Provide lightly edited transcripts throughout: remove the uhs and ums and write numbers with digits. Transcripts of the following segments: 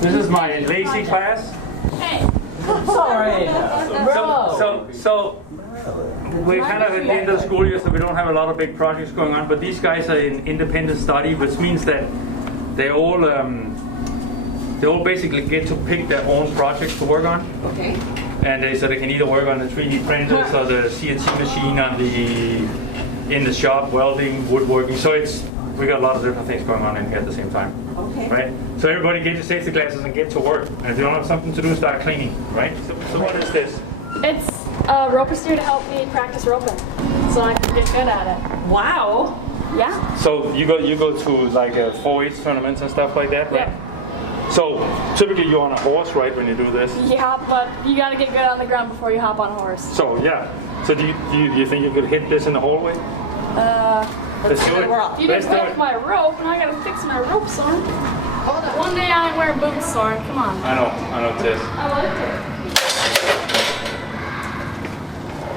This is my lazy class. Hey. Sorry. So we're kind of at the end of the school year, so we don't have a lot of big projects going on. But these guys are in independent study, which means that they all basically get to pick their own projects to work on. Okay. And so they can either work on the 3D printers or the CNC machine on in the shop, welding, woodworking. So we got a lot of different things going on in here at the same time. Okay. Right? So everybody get your safety glasses and get to work. And if you don't have something to do, start cleaning, right? So what is this? It's a rope steer to help me practice roping, so I can get good at it. Wow. Yeah. So you go to like 4-H tournaments and stuff like that, right? Yeah. So typically you're on a horse, right, when you do this? Yeah, but you gotta get good on the ground before you hop on a horse. So yeah. So do you think you could hit this in the hallway? Let's do it. You didn't break my rope, and I gotta fix my rope, Soren. One day I ain't wearing boots, Soren. Come on. I know, Tess. I like it.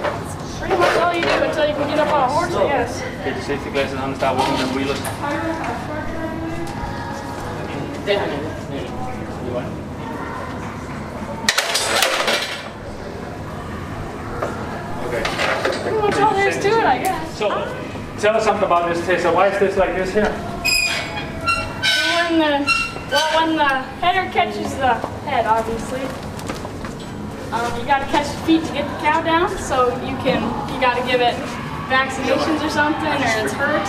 That's pretty much all you do until you can get up on a horse, I guess. Get your safety glasses on and start working them wheelers. You want? Okay. Pretty much all there is to it, I guess. So, tell us something about this, Tessa. Why is this like this here? When the header catches the head, obviously, you gotta catch the feet to get the cow down. So you gotta give it vaccinations or something, or it's hurt.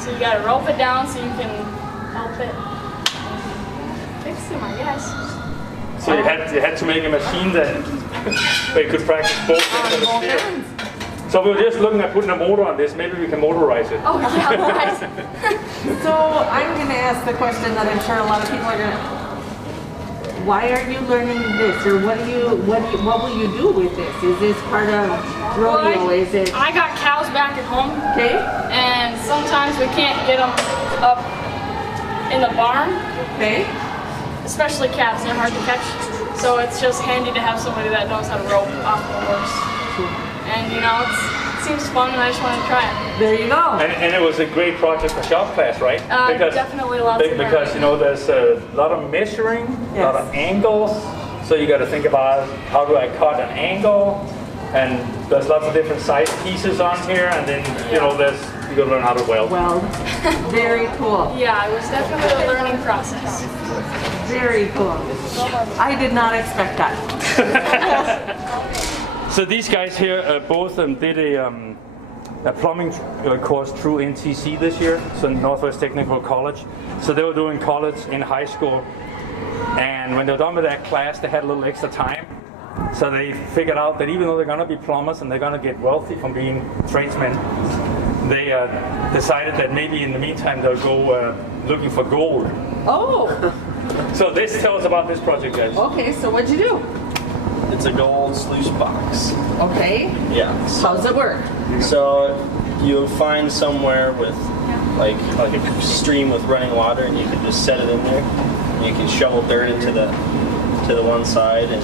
So you gotta rope it down so you can help it fix him, I guess. So you had to make a machine that where you could practice both ends of the steer. So we were just looking at putting a motor on this. Maybe we can motorize it. Oh yeah, right. So I'm going to ask the question that I'm sure a lot of people are going to. Why are you learning this, or what will you do with this? Is this part of rodeo? Is it? I got cows back at home. Okay. And sometimes we can't get them up in the barn. Okay. Especially calves, they're hard to catch. So it's just handy to have somebody that knows how to rope off the horse. And it seems fun, and I just wanted to try it. There you go. And it was a great project for shop class, right? Definitely lots of because there's a lot of measuring, a lot of angles. So you got to think about how do I cut an angle, and there's lots of different size pieces on here, and then you got to learn how to weld. Very cool. Yeah, it was definitely a learning process. Very cool. I did not expect that. So these guys here, both of them did a plumbing course through NTC this year, so Northwest Technical College. So they were doing college in high school, and when they were done with that class, they had a little extra time. So they figured out that even though they're going to be plumbers and they're going to get wealthy from being tradesmen, they decided that maybe in the meantime they'll go looking for gold. Oh. So this tells us about this project, guys. Okay, so what'd you do? It's a gold sluice box. Okay. Yeah. How does it work? So you'll find somewhere with like a stream with running water, and you can just set it in there. And you can shovel dirt into the one side, and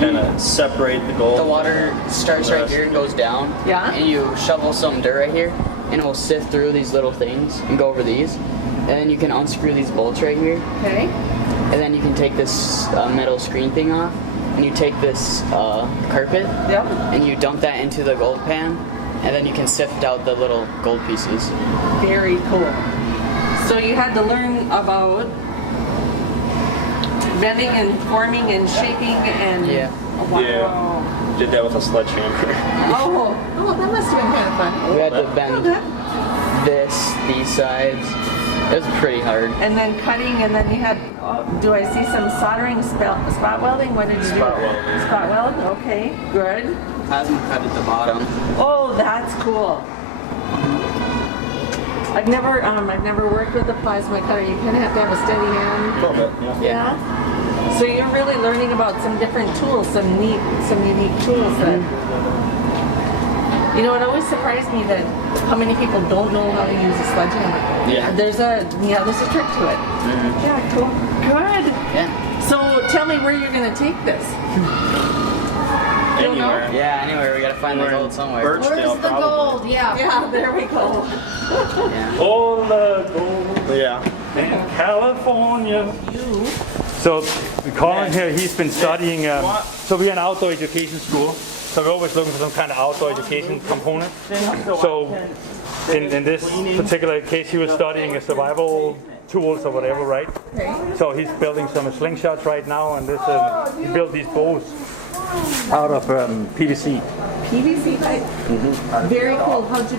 kind of separate the gold. The water starts right here and goes down. Yeah. And you shovel some dirt right here, and it will sift through these little things and go over these. And then you can unscrew these bolts right here. Okay. And then you can take this metal screen thing off. And you take this carpet, and you dump that into the gold pan, and then you can sift out the little gold pieces. Very cool. So you had to learn about bending and forming and shaping and... Yeah. Oh, wow. Yeah. Did that with a sledgehammer. Oh, that must have been kind of fun. We had to bend these sides. It was pretty hard. And then cutting, and then you had, do I see some soldering, spot welding? What did you do? Spot welding. Spot weld, okay, good. Plasma cut at the bottom. Oh, that's cool. I've never worked with a plasma cutter. You kind of have to have a steady hand. A little bit, yeah. Yeah. So you're really learning about some different tools, some unique tools that. It always surprised me that how many people don't know how to use a sledgehammer. Yeah. There's a trick to it. Mm-hmm. Yeah, cool. Good. Yeah. So tell me where you're going to take this. Anywhere. Yeah, anywhere. We gotta find the gold somewhere. Birchdale, Where's the gold? Yeah. Yeah, there we go. Yeah. All the gold Yeah. in California. You So Colin here, he's been studying, so we're an outdoor education school, so we're always looking for some kind of outdoor education component. So in this particular case, he was studying a survival tools or whatever, right? So he's building some slingshots right now, and this he built these bows out of PVC. PVC pipe? Very cool. How'd you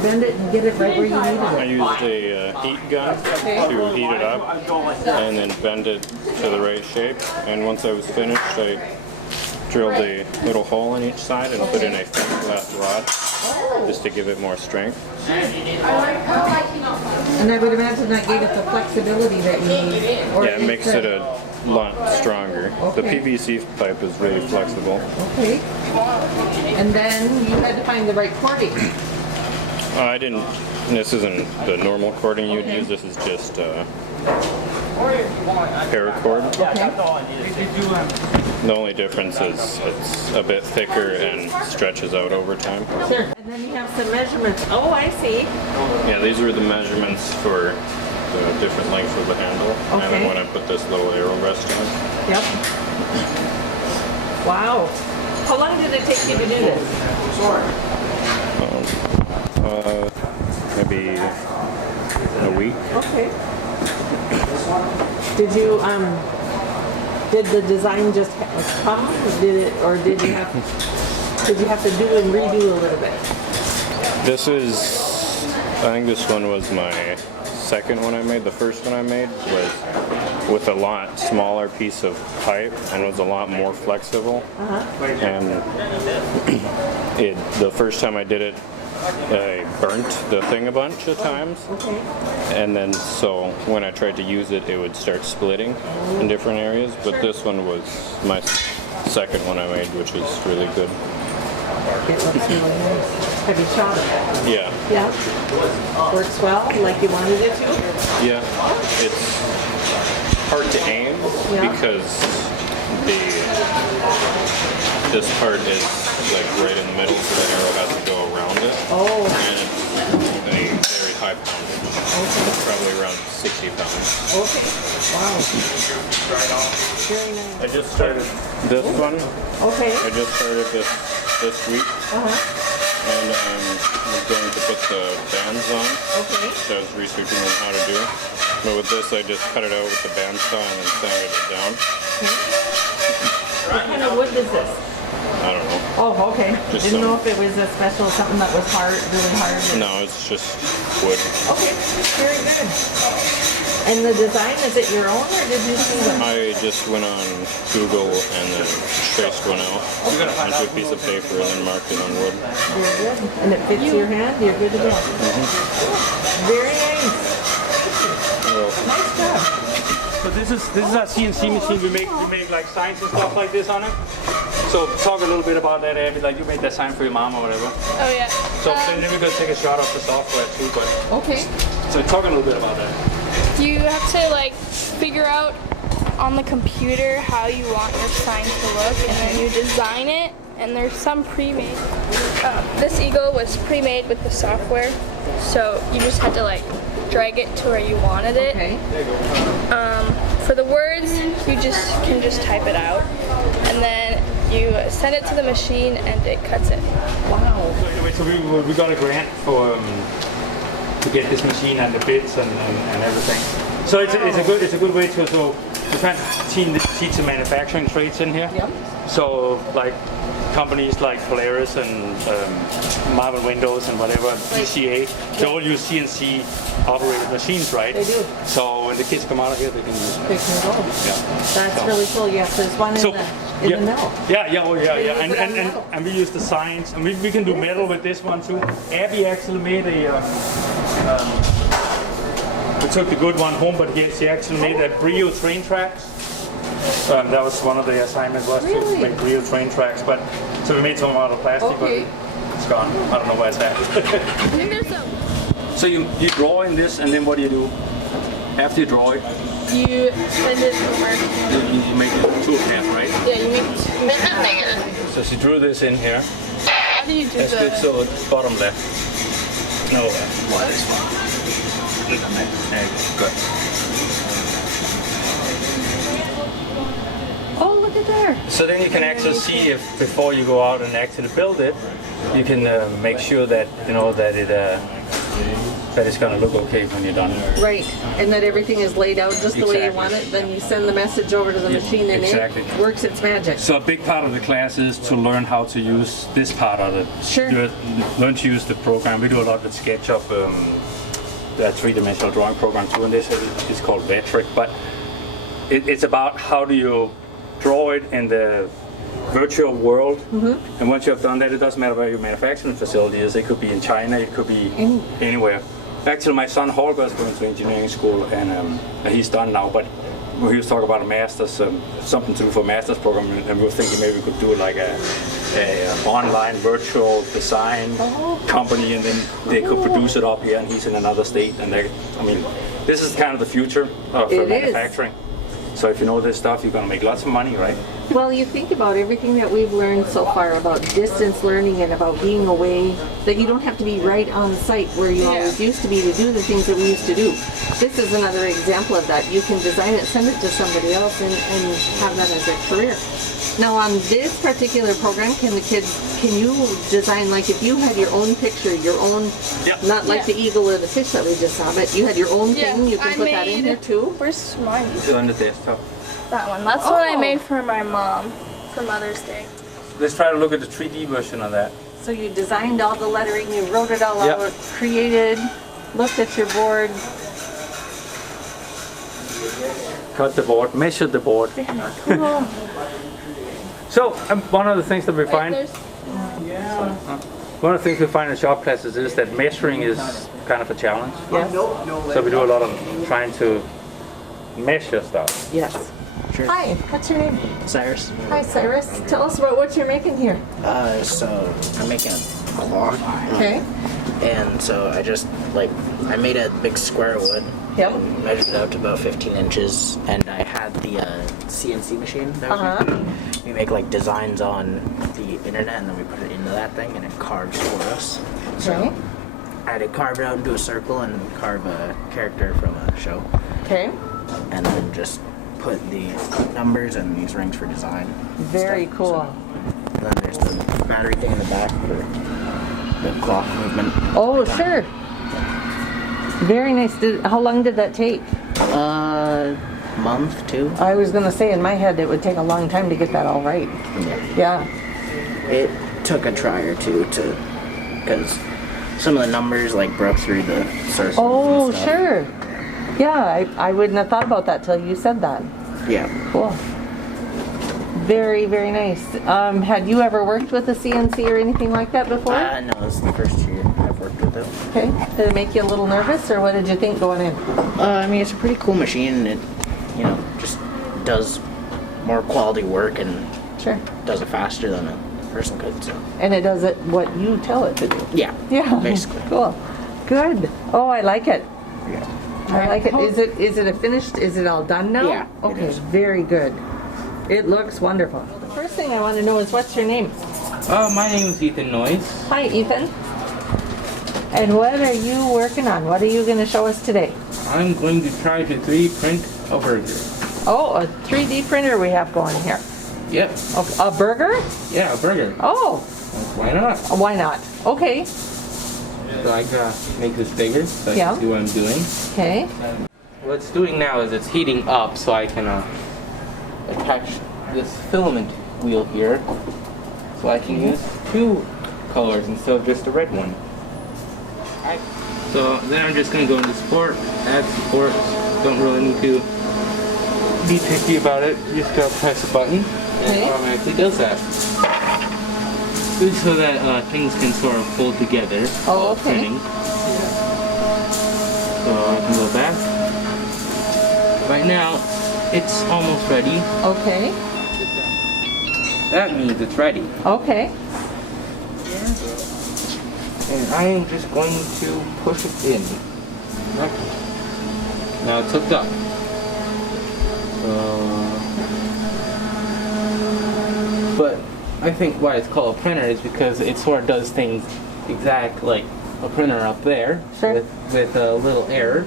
bend it and get it right where you needed I it? used a heat gun to heat it up and then bend it to the right shape. And once I was finished, I drilled a little hole in each side and put in a thin glass rod just to give it more strength. And I would imagine that gave it the flexibility that you need. Or Yeah, it makes it a lot stronger. The PVC pipe is really flexible. Okay. And then you had to find the right cording. I didn't, this isn't the normal cording you'd use, this is just paracord. The only difference is it's a bit thicker and stretches out over time. Sure. And then you have some measurements. Oh, I see. Yeah, these were the measurements for the different length of the handle. And then when I put this little arrow rest on. Yep. Wow. How long did it take you to do this? Maybe a week. Okay. Did you did the design just come? Or did you have to do and redo a little bit? This is, I think this one was my second one I made. The first one I made was with a lot smaller piece of pipe and was a lot more flexible. And the first time I did it, I burnt the thing a bunch of times. Okay. And then so when I tried to use it, it would start splitting in different areas. But this one was my second one I made, which is really good. It looks really nice. Have you shot it? Yeah. Yeah. Works well, like you wanted it to? Yeah. It's hard to aim because this part is like right in the middle, so the arrow has to go around it. Oh. And it's a very high poundage. Okay. Probably around 60 pounds. Okay. Wow. Very nice. I just started this one. Okay. I just started this week. And I'm going to put the bands on. Okay. Which I was researching on how to do. But with this, I just cut it out with the bandsaw and then sanded it down. What kind of wood is this? I don't know. Oh, okay. Just Didn't know if it was a special, something that was hard, really hard. No, it's just wood. Okay, very good. And the design, is it your own or did you see one? I just went on Google and then traced one out onto a piece of paper and then marked it on wood. Very good. And it fits your hand, you're good to go. Very nice. Nice job. So this is our CNC machine. We make like signs and stuff like this on it. So talk a little bit about that, Abby. Like you made that sign for your mom or whatever. Oh yeah. So then we're gonna take a shot of the software too. But Okay. so talk a little bit about that. You have to like figure out on the computer how you want your sign to look, and then you design it. And there's some pre-made. This eagle was pre-made with the software, so you just had to like drag it to where you wanted it. Okay. For the words, you can just type it out, and then you send it to the machine, and it cuts it. Wow. So anyway, so we got a grant for to get this machine and the bits and everything. So it's a good way to we're trying to teach the manufacturing trades in here. Yep. So like companies like Polaris and Marvel Windows and whatever, PCA, they all use CNC operated machines, right? They do. So when the kids come out of here, they can use it. They can go. Yeah. That's really cool. Yes, there's one in the middle. And we use the signs, and we can do metal with this one too. Abby actually made we took the good one home, but she actually made a Brio train tracks. That was one of the assignments was to make Brio train tracks, but so we made some out of plastic, but it's gone. I don't know where it's at. I think there's some. So you draw in this, and then what do you do? After you draw it, You send it over. you make a toolpath, right? Yeah, you make. So she drew this in here. How do you do That's good. the? So it's bottom left. No, this one. Good. right there. So then you can actually see if before you go out and actually build it, you can make sure that that it's going to look okay when you're done. Right, and that everything is laid out just the way you Exactly. want it. Then you send the message over to the machine, and exactly. it works its magic. So a big part of the class is to learn how to use this part of it. Sure. Learn to use the program. We do a lot with SketchUp, the three-dimensional drawing program too, and this is called Vetric. But it's about how do you draw it in the virtual world. And once you have done that, it doesn't matter where your manufacturing facility is. It could be in China, it could be anywhere. Actually, my son Holger is going to engineering school, and he's done now, but he was talking about a master's, something to do for a master's program, and we were thinking maybe we could do like a online virtual design company, and then they could produce it up here, and he's in another state. And this is kind of the future of manufacturing. So if you know this stuff, you're going to make lots of money, right? Well, you think about everything that we've learned so far about distance learning and about being away, that you don't have to be right on site where you always used to be to do the things that we used to do. This is another example of that. You can design it, send it to somebody else, and have that as a career. Now on this particular program, can you design, like if you had your own picture, your own, not like the eagle or the fish that we just saw, but you had your own thing, you can put that in here too? Where's mine? It's on the desktop. That one. That's what I made for my mom for Mother's Day. Let's try to look at the 3D version of that. So you designed all the lettering, you wrote it all out, created, looked at your board. Cut the board, measure the board. Cool. So one of the things that we find, one of the things we find in shop classes is that measuring is kind of a challenge. Yes. So we do a lot of trying to measure stuff. Yes. Sure. Hi, what's your name? Cyrus. Hi, Cyrus. Tell us about what you're making here. So I'm making a clock. Okay. And so I just I made a big square of wood. Yep. Measured it out to about 15 inches, and I had the CNC machine that was making. We make designs on the internet, and then we put it into that thing, and it carves for us. So Okay. I had to carve it out into a circle and carve a character from a show, Okay. and then just put the numbers and these rings for design. Very stuff. cool. So, and then there's the battery thing in the back for the clock movement. Oh, sure. Very nice. How long did that take? Month, 2. I was going to say, in my head, it would take a long time to get that all right. Yeah. It took a try or two because some of the numbers broke through the circles. Oh, and stuff. sure. Yeah, I wouldn't have thought about that till you said that. Yeah. Cool. Very, very nice. Had you ever worked with a CNC or anything like that before? No, this is the first year I've worked with it. Okay. Did it make you a little nervous, or what did you think going in? It's a pretty cool machine. It, just does more quality work and Sure. does it faster than a person could. So And it does it what you tell it to do. yeah. Yeah. Basically. Cool. Good. Oh, I like it. Yeah. I like it. Is it a finished? Is it all done now? Yeah, it Okay. is. Very good. It looks wonderful. The first thing I want to know is what's your name? My name is Ethan Noyes. Hi, Ethan. And what are you working on? What are you going to show us today? I'm going to try to 3D print a burger. Oh, a 3D printer we have going here. Yep. Okay. A burger? Yeah, a burger. Oh, Why not? why not? Okay. So I gotta make this bigger so I Yeah. can see what I'm doing. Okay. What it's doing now is it's heating up so I can attach this filament wheel here so I can use 2 colors instead of just a red one. So then I'm just going to go into support, add support. Don't really need to be picky about it. You just gotta press a button and Okay. it automatically does that. Good so that things can sort of fold together. Oh, while okay. printing. So I can go back. Right now, it's almost ready. Okay. That means it's ready. Okay. And I am just going to push it in. Now it's hooked up. But I think why it's called a printer is because it sort of does things exact like a printer up there. Sure. With a little error.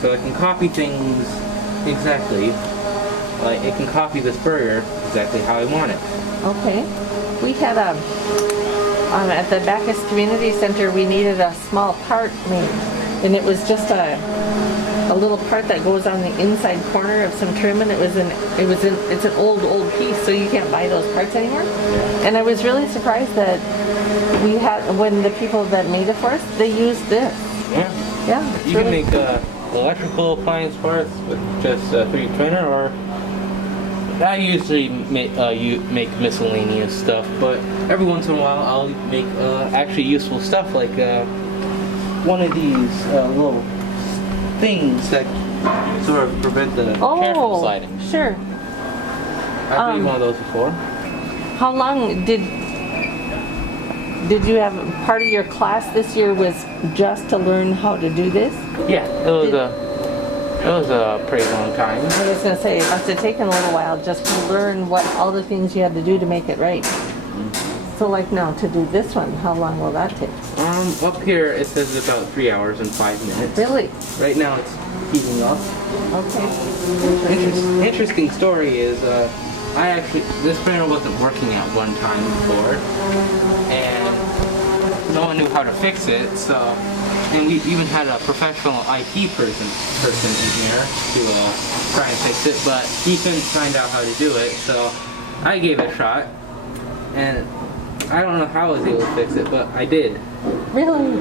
So it can copy things exactly. Like it can copy this burger exactly how I want it. Okay. We had at the Bacchus Community Center, we needed a small part made, and it was just a little part that goes on the inside corner of some trim, and it's an old piece, so you can't buy those parts anymore. And I was really surprised that when the people that made it for us, they used this. Yeah. Yeah. You can make electrical appliance parts with just a 3D printer, or I usually make miscellaneous stuff, but every once in a while I'll make actually useful stuff, like one of these little things that sort of prevent the chair from sliding. Sure. I've made one of those before. How long did you have part of your class this year was just to learn how to do this? Yeah, it was a pretty long time. I was going to say, it must have taken a little while just to learn what all the things you had to do to make it right. So like now, to do this one, how long will that take? Up here it says about 3 hours and 5 minutes. Really? Right now it's heating up. Okay. Interesting story is, this printer wasn't working at one time before, and no one knew how to fix it, so, and we even had a professional IT person in here to try and fix it, but he couldn't find out how to do it, so I gave it a shot, and I don't know how I was able to fix it, but I did. Really?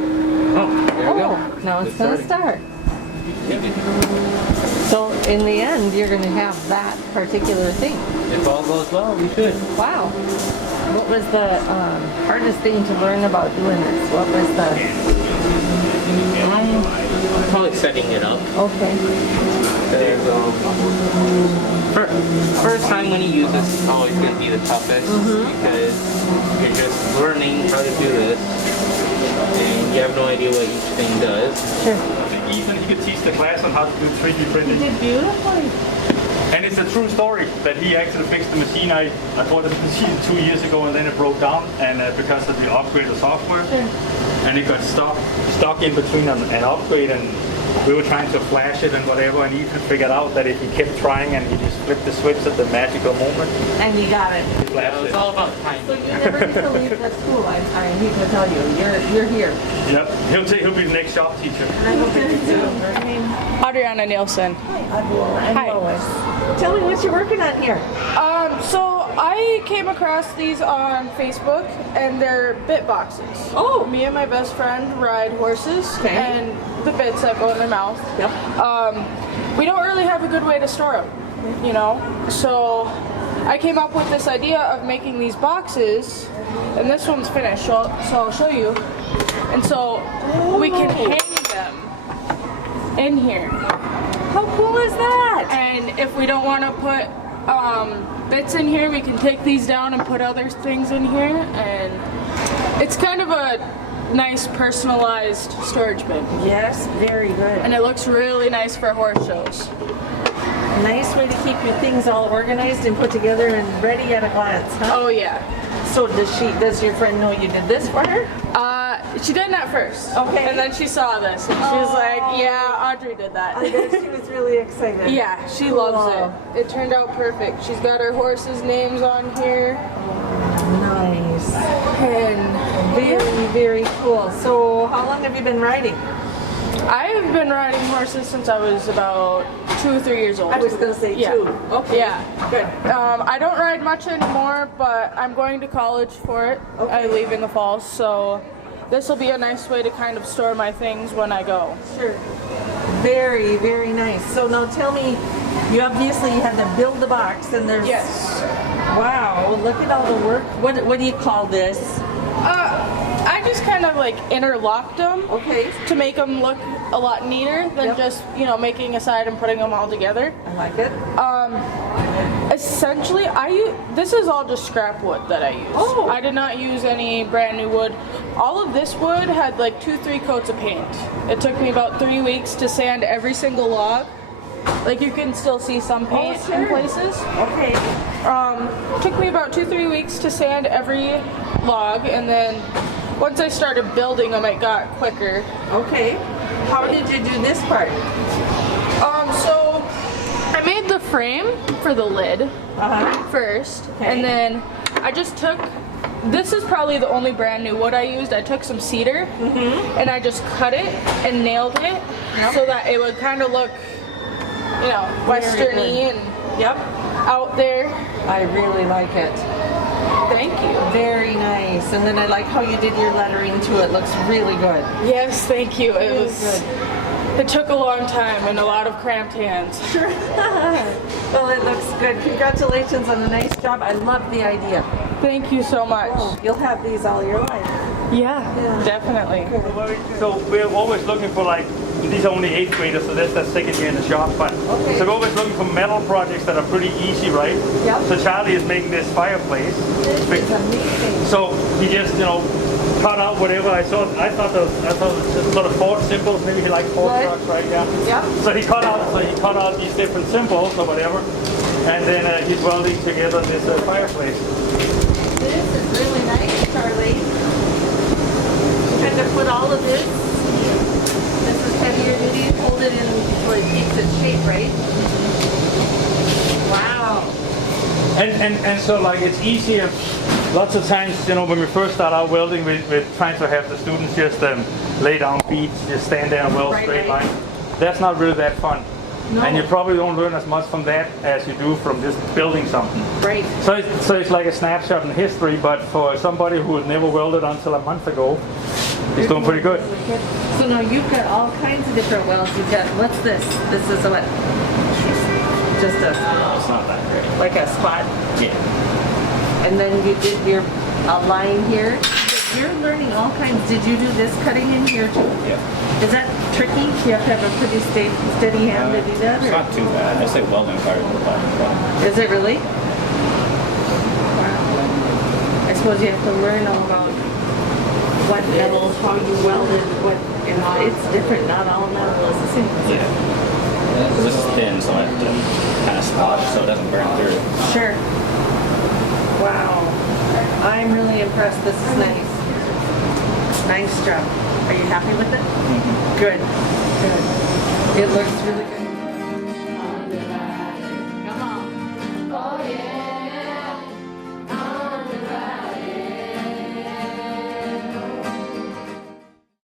Oh, there we go. Now it's going to start. So in the end, you're going to have that particular thing. If all goes well, we should. Wow. What was the hardest thing to learn about doing this? What was the... Probably setting it up. Okay. First time when you use this is always going to be the toughest, because you're just learning how to do this, and you have no idea what each thing does. Sure. Ethan, he could teach the class on how to do 3D printing. You did beautifully. And it's a true story that he actually fixed the machine. I bought the machine 2 years ago, and then it broke down, and because of the upgrade of software, and it got stuck in between an upgrade, and we were trying to flash it and whatever, and Ethan figured out that if he kept trying and he just flipped the switch at the magical moment, And you got it. he flashed It's it. all about time. So you never get to leave the school. I need to tell you, you're here. Yep, he'll be the next shop teacher. And I hope you do. Her name? Adriana Nielsen. And Hi. Lois. Tell me what you're working on here. So I came across these on Facebook, and they're bit boxes. Oh. Me and my best friend ride horses, Okay. and the bits that go in their mouth. Yep. We don't really have a good way to store them, you know? So I came up with this idea of making these boxes, and this one's finished, so I'll show you. And so we can hang them in here. How cool is that? And if we don't want to put bits in here, we can take these down and put other things in here, and it's kind of a nice personalized storage bin. Yes, very good. And it looks really nice for horse shows. Nice way to keep your things all organized and put together and ready at a glance, huh? Oh yeah. So does your friend know you did this for her? She didn't at first. Okay. And then she saw this, and she was like, yeah, Audrey did that. I bet she was really excited. Yeah, she Cool. loves it. It turned out perfect. She's got her horses' names on here. Nice. And Very, very cool. So how long have you been riding? I've been riding horses since I was about 2 or 3 years old. I was going to say Yeah. 2. Okay. Yeah. Good. I don't ride much anymore, but I'm going to college for it. Okay. I leave in the fall, so this will be a nice way to kind of store my things when I go. Sure. Very, very nice. So now tell me, you obviously had to build the box, and there's... Yes. Wow, look at all the work. What do you call this? I just kind of like interlocked them Okay. to make them look a lot neater than Yep. just, making a side and putting them all together. I like it. Essentially, this is all just scrap wood that I use. Oh. I did not use any brand new wood. All of this wood had like 2-3 coats of paint. It took me about 3 weeks to sand every single log. Like you can still see some paint in places. Okay. Took me about 2-3 weeks to sand every log, and then once I started building them, it got quicker. Okay. How did you do this part? So I made the frame for the lid first, and then I just took, this is probably the only brand new wood I used. I took some cedar and I just cut it and nailed it so that it would kind of look, you know, westerny and out there. I really like it. Thank you. Very nice. And then I like how you did your lettering too. It looks really good. Yes, thank you. It Really was good. It took a long time and a lot of cramped hands. Sure. Well, it looks good. Congratulations on a nice job. I love the idea. Thank you so much. Oh, you'll have these all your life. Yeah, definitely. So we're always looking for like, these are only 8th graders, so that's the second year in the shop. But so we're always looking for metal projects that are pretty easy, right? Yep. So Charlie is making this fireplace. This is amazing. So he just, you know, cut out whatever I thought it was sort of Ford symbols. Maybe he likes Ford trucks, right? Yeah. Yep. So he cut out these different symbols or whatever, and then he's welding together this fireplace. This is really nice, Charlie. Kind of put all of this. This is heavier duty. Hold it in so it keeps its shape, right? Wow. And so like it's easier. Lots of times, you know, when we first start out welding, we're trying to have the students just lay down beats, just stand there and weld straight line. That's not really that fun. No. And you probably don't learn as much from that as you do from just building something. Right. So it's like a snapshot in history, but for somebody who had never welded until a month ago, he's doing pretty good. So now you've got all kinds of different welds. You've got, what's this? This is a what? Just a, It's not that great. like a spot. Yeah. And then you did your line here. You're learning all kinds. Did you do this cutting in here too? Yeah. Is that tricky? You have to have a pretty steady hand to do that? It's not too bad. I say welding is harder than applying. Is it really? Wow. I suppose you have to learn all about what metals, how you weld it, what, you know, it's different. Not all metal is the same. Yeah. This is thin, so I have to kind of spot it so it doesn't burn through. Sure. Wow. I'm really impressed. This is nice. Nice job. Are you happy with it? Good. Good. It looks really good.